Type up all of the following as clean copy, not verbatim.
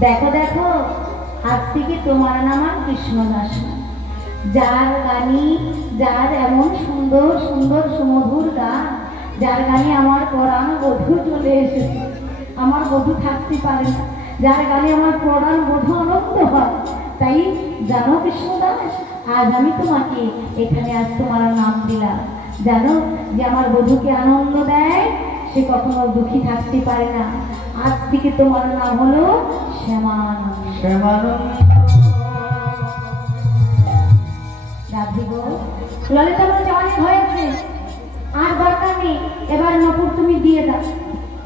देखो देखो आज থেকে তোমার নাম কৃষ্ণদাস যার গানি যার এমন সুন্দর সুন্দর সুমধুর গান যার গানে আমার প্রাণ বধূ চলে এসেছে আমার বধূ থাকতে পারে না যার গানে আমার প্রাণ বধূ আনন্দ হয় তাই জানো কৃষ্ণদাস আজ আমি তোমাকে এখানে আজ তোমার নাম দিলাম জানো যে আমার বধূকে আনন্দ দেয় সে কখনো দুঃখী থাকতে পারে না आज থেকে তোমার নাম হলো শ্যামানন্দ শ্যামানন্দ রাধে গো ললিতা বলছে অনেক হয়েছে আর দরকার নেই এবার নপুর তুমি দিয়ে দাও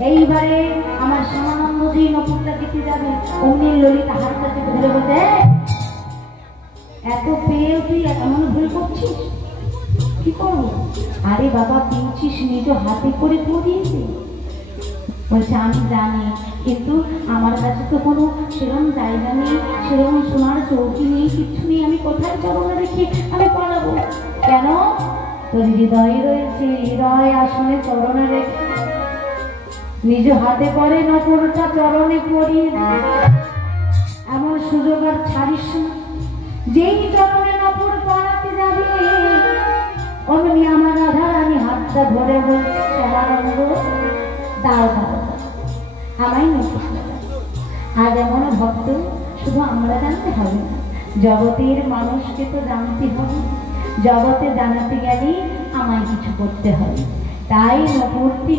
এইবারে আমার শ্যামানন্দ যে নপুরটা দিতে যাবে অমনি ললিতা হাতটা চেপে ধরে বলছে এত পেয়েও তুই এমন ভুল করছিস কি করবো আরে বাবা পেয়েছিস নিজ হাতে করে পড়িয়েছি বলছে আমি জানি কিন্তু আমার কাছে তো কোনো সেরকম জায়গা নেই সেরকম সোনার চৌকি নেই কিছু নেই আমি কোথায় চরণে রেখে আমি পড়াবো কেন তোর হৃদয়ে রয়েছে হৃদয় আসনে চরণে রেখে নিজ হাতে করে নপুরটা চরণে পড়িয়ে এমন সুযোগ আর ছাড়িস না যেই চরণে নপুর পড়াতে যাবে অমনি আমার রাধারানী হাতটা ধরে বলছে শ্যামানন্দ দাও দাও আমায় নপুর আজ এমন ভক্ত শুধু আমরা জানতে হবে না, জগতের মানুষকে তো জানতে হবে। জগতে জানাতে গেলেই আমায় কিছু করতে হবে। তাই নপুরটি